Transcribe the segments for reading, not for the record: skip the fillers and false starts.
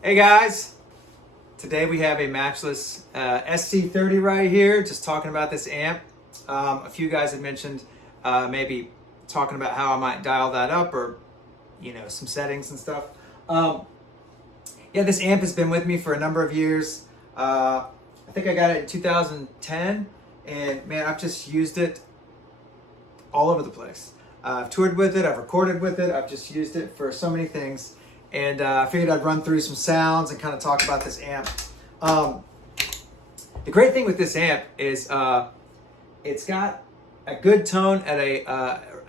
Hey guys, today we have a matchless SC30 right here, just talking about this amp. A few guys had mentioned maybe talking about how I might dial that up or, some settings and stuff. Yeah, this amp has been with me for a number of years. I think I got it in 2010, and man, I've just used it all over the place. I've toured with it, I've recorded with it, I've just used it for so many things. And I figured I'd run through some sounds and kind of talk about this amp. The great thing with this amp is it's got a good tone at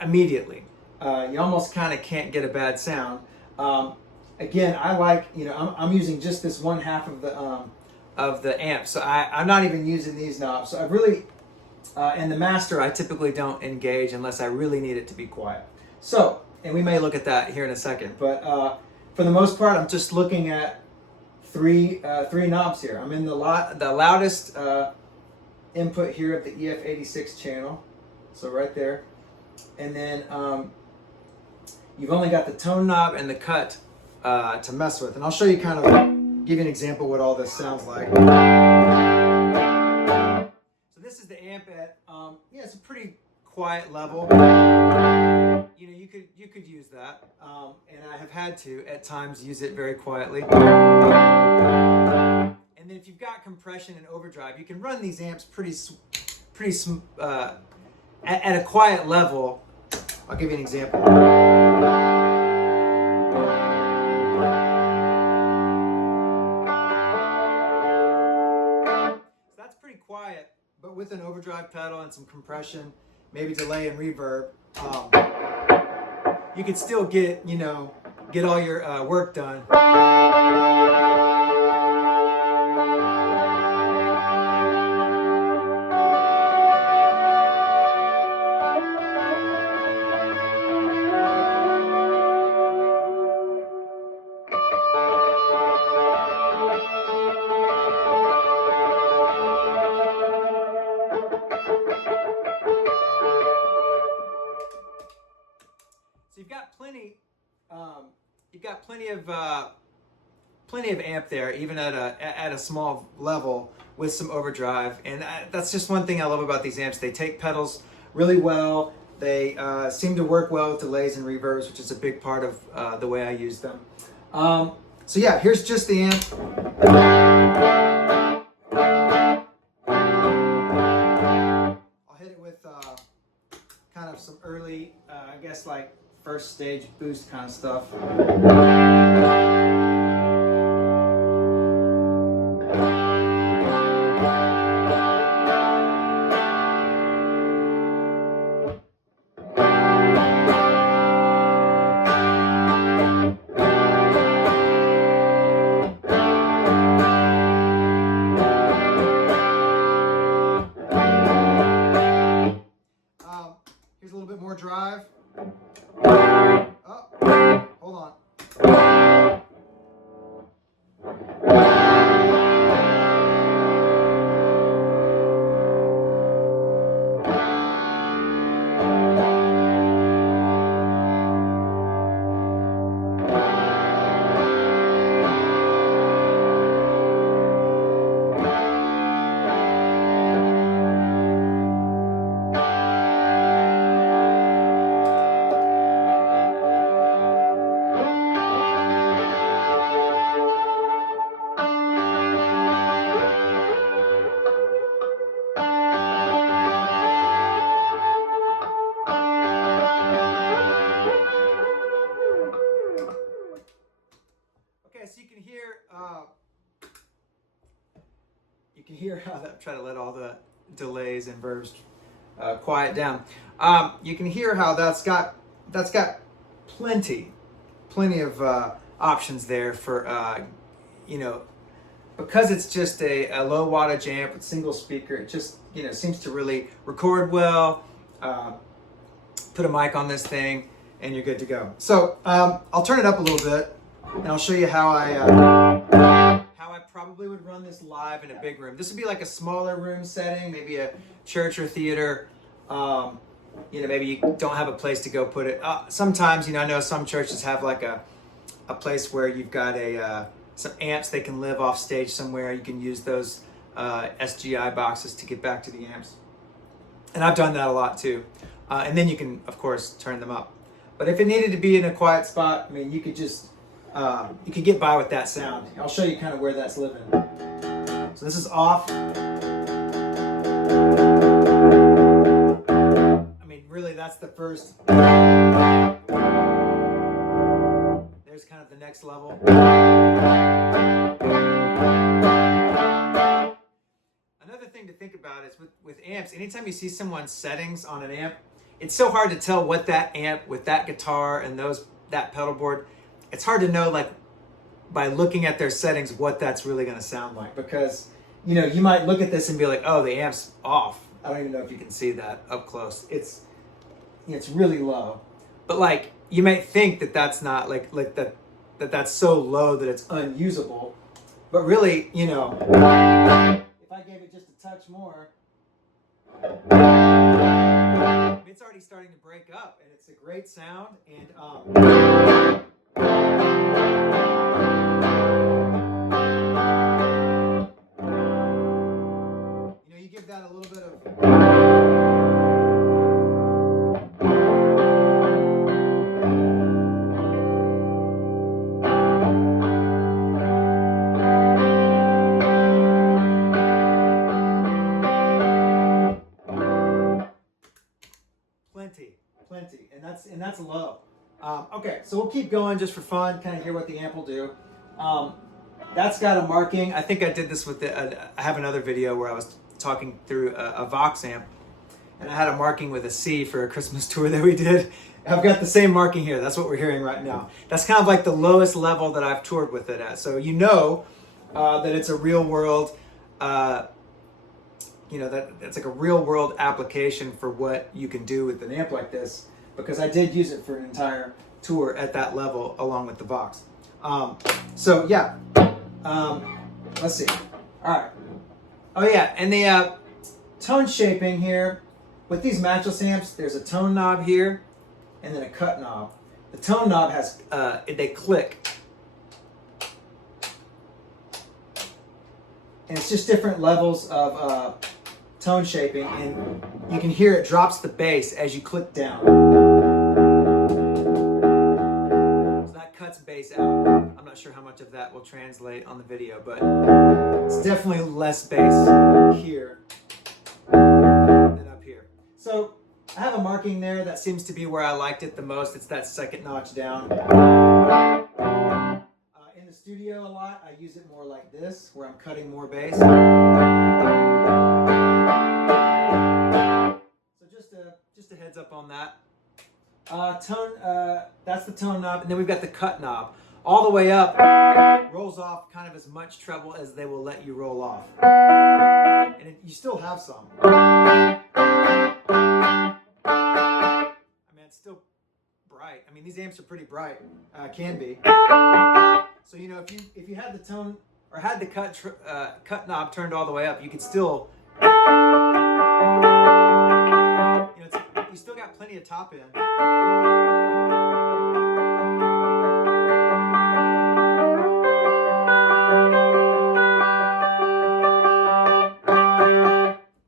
immediately. You almost kind of can't get a bad sound. Again, I like, I'm using just this one half of the amp, so I'm not even using these knobs. So I really, and the master, I typically don't engage unless I really need it to be quiet. So, and we may look at that here in a second, but for the most part, I'm just looking at three knobs here. I'm in the loudest input here of the EF86 channel, so right there. And then you've only got the tone knob and the cut to mess with. And I'll show you kind of, give you an example of what all this sounds like. So this is the amp at, it's a pretty quiet level. You could use that, and I have had to at times use it very quietly. And then if you've got compression and overdrive, you can run these amps at a quiet level. I'll give you an example. So that's pretty quiet, but with an overdrive pedal and some compression, maybe delay and reverb, you could still get all your work done. So you've got plenty of amp there, even at a small level with some overdrive. And that's just one thing I love about these amps. They take pedals really well. They seem to work well with delays and reverbs, which is a big part of the way I use them. So yeah, here's just the amp. I'll hit it with kind of some early, I guess like first stage boost kind of stuff. Here's a little bit more drive. Oh, hold on. Okay, so you can hear how that. Try to let all the delays and verbs quiet down. You can hear how that's got plenty of options there for because it's just a low wattage amp with single speaker. It just seems to really record well. Put a mic on this thing, and you're good to go. So I'll turn it up a little bit, and I'll show you how I probably would run this live in a big room. This would be like a smaller room setting, maybe a church or theater. Maybe you don't have a place to go put it. Sometimes, I know some churches have like a place where you've got a some amps, they can live off stage somewhere. You can use those SGI boxes to get back to the amps. And I've done that a lot too. And then you can, of course, turn them up. But if it needed to be in a quiet spot, I mean, you could just, you could get by with that sound. I'll show you kind of where that's living. So this is off. I mean, really, that's the first. There's kind of the next level. Another thing to think about is with amps, anytime you see someone's settings on an amp, it's so hard to tell what that amp with that guitar and that pedal board, it's hard to know, like, by looking at their settings what that's really going to sound like, because you know, you might look at this and be like, oh, the amp's off. I don't even know if you can see that up close. It's really low, but like you might think that that's not like that's so low that it's unusable, but really, you know, if I gave it just a touch more, it's already starting to break up, and it's a great sound. And you know, you give that a little bit of plenty, and that's low. Okay, so we'll keep going just for fun, kind of hear what the amp will do. That's got a marking. I think I did this with I have another video where I was talking through a Vox amp, and I had a marking with a C for a Christmas tour that we did. I've got the same marking here. That's what we're hearing right now. That's kind of like the lowest level that I've toured with it at. So you know that it's a real world, you know, that it's like a real world application for what you can do with an amp like this, because I did use it for an entire tour at that level along with the Vox. So yeah, let's see. All right. Oh yeah, and the tone shaping here with these matchless amps, there's a tone knob here and then a cut knob. The tone knob has they click, and it's just different levels of tone shaping, and you can hear it drops the bass as you click down. So that cuts bass out. I'm not sure how much of that will translate on the video, but it's definitely less bass here than up here. So I have a marking there that seems to be where I liked it the most. It's that second notch down. In the studio a lot, I use it more like this, where I'm cutting more bass. So just a heads up on that. That's the tone knob, and then we've got the cut knob. All the way up, rolls off kind of as much treble as they will let you roll off. And you still have some. I mean, it's still bright. I mean, these amps are pretty bright, can be. So, you know, if you had the tone, or had the cut knob turned all the way up, you could still, you know, you still got plenty of top end.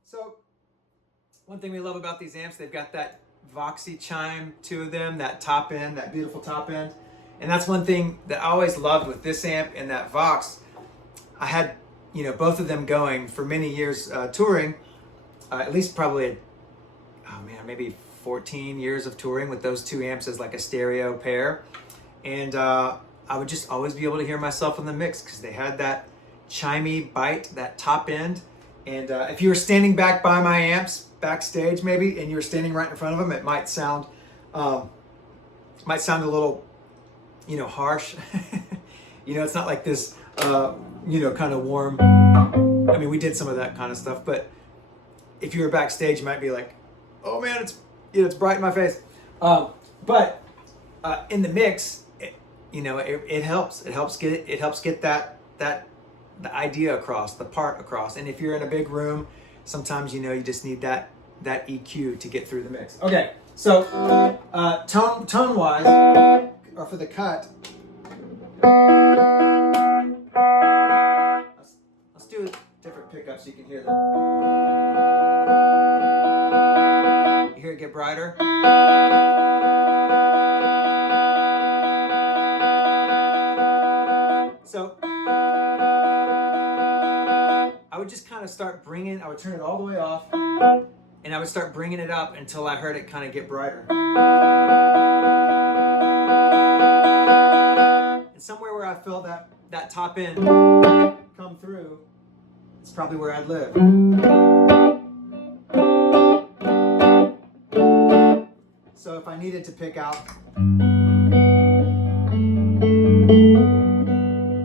So, one thing we love about these amps, they've got that Voxy chime to them, that top end, that beautiful top end. And that's one thing that I always loved with this amp and that Vox. I had, you know, both of them going for many years touring, at least probably, maybe 14 years of touring with those two amps as like a stereo pair. And I would just always be able to hear myself in the mix because they had that chimey bite, that top end. And if you were standing back by my amps, backstage maybe, and you were standing right in front of them, it might sound a little, you know, harsh. You know, it's not like this, you know, kind of warm. I mean, we did some of that kind of stuff, but if you were backstage, you might be like, oh man, it's bright in my face. But in the mix, it helps. It helps get that the idea across, the part across. And if you're in a big room, sometimes, you know, you just need that EQ to get through the mix. Okay, so tone wise, or for the cut, so you can hear that. You hear it get brighter? So I would just kind of start I would turn it all the way off, and I would start bringing it up until I heard it kind of get brighter. And somewhere where I felt that top end come through, it's probably where I'd live. So if I needed to pick out,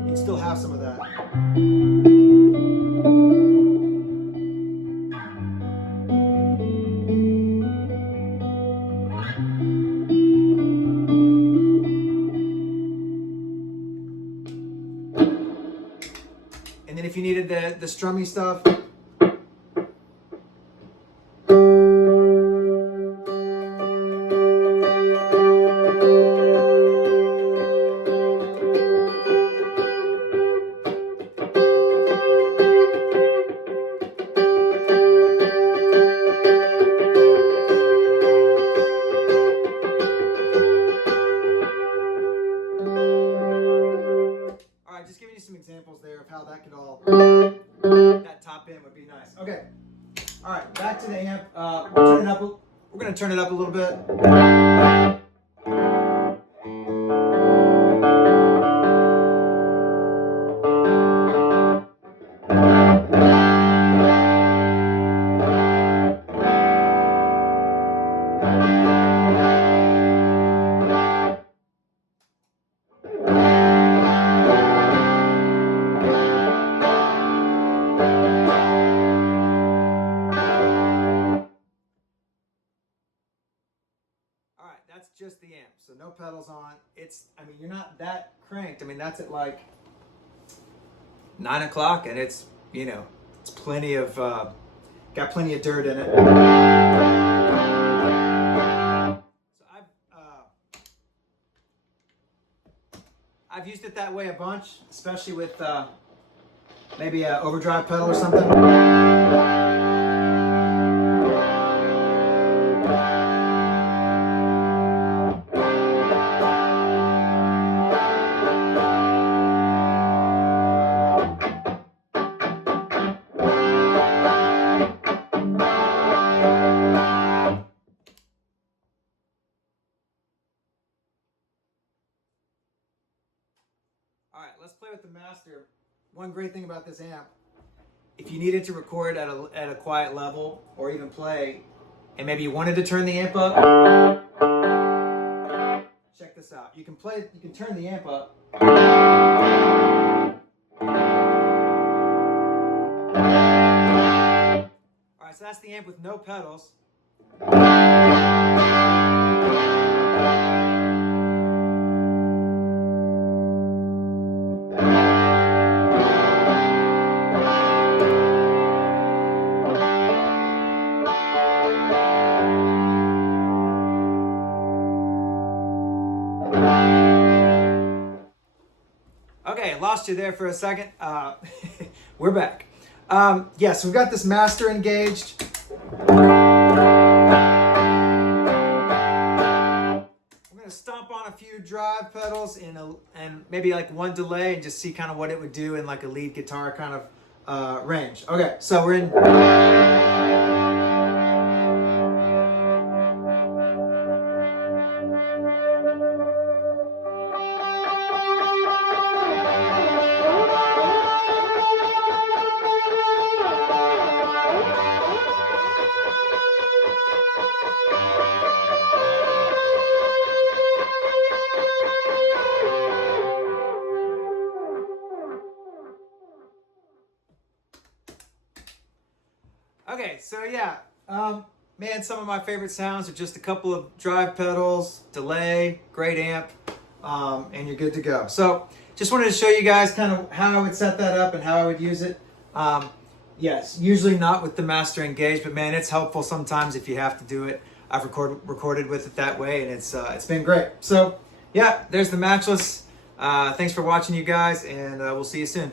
you'd still have some of that. And then if you needed the strummy stuff, just giving you some examples there of how that could all, that top end would be nice. Okay, all right, back to the amp. We're going to turn it up a little bit. That's just the amp, so no pedals on. I mean, you're not that cranked. I mean, that's at like 9 o'clock, and it's, it's plenty of, got plenty of dirt in it. So I've used it that way a bunch, especially with maybe an overdrive pedal or something. All right, let's play with the master. One great thing about this amp, if you needed to record at a quiet level or even play, and maybe you wanted to turn the amp up, check this out. You can turn the amp up. All right, so that's the amp with no pedals. Okay, lost you there for a second. We're back. Yes, we've got this master engaged. We're gonna stomp on a few drive pedals and maybe like one delay and just see kind of what it would do in like a lead guitar kind of range. Okay, so we're in. Okay, so yeah, man, some of my favorite sounds are just a couple of drive pedals, delay, great amp, and you're good to go. So just wanted to show you guys kind of how I would set that up and how I would use it. Yes, usually not with the master engaged, but man, it's helpful sometimes if you have to do it. I've recorded with it that way, and it's been great. So yeah, there's the Matchless. Thanks for watching, you guys, and we'll see you soon.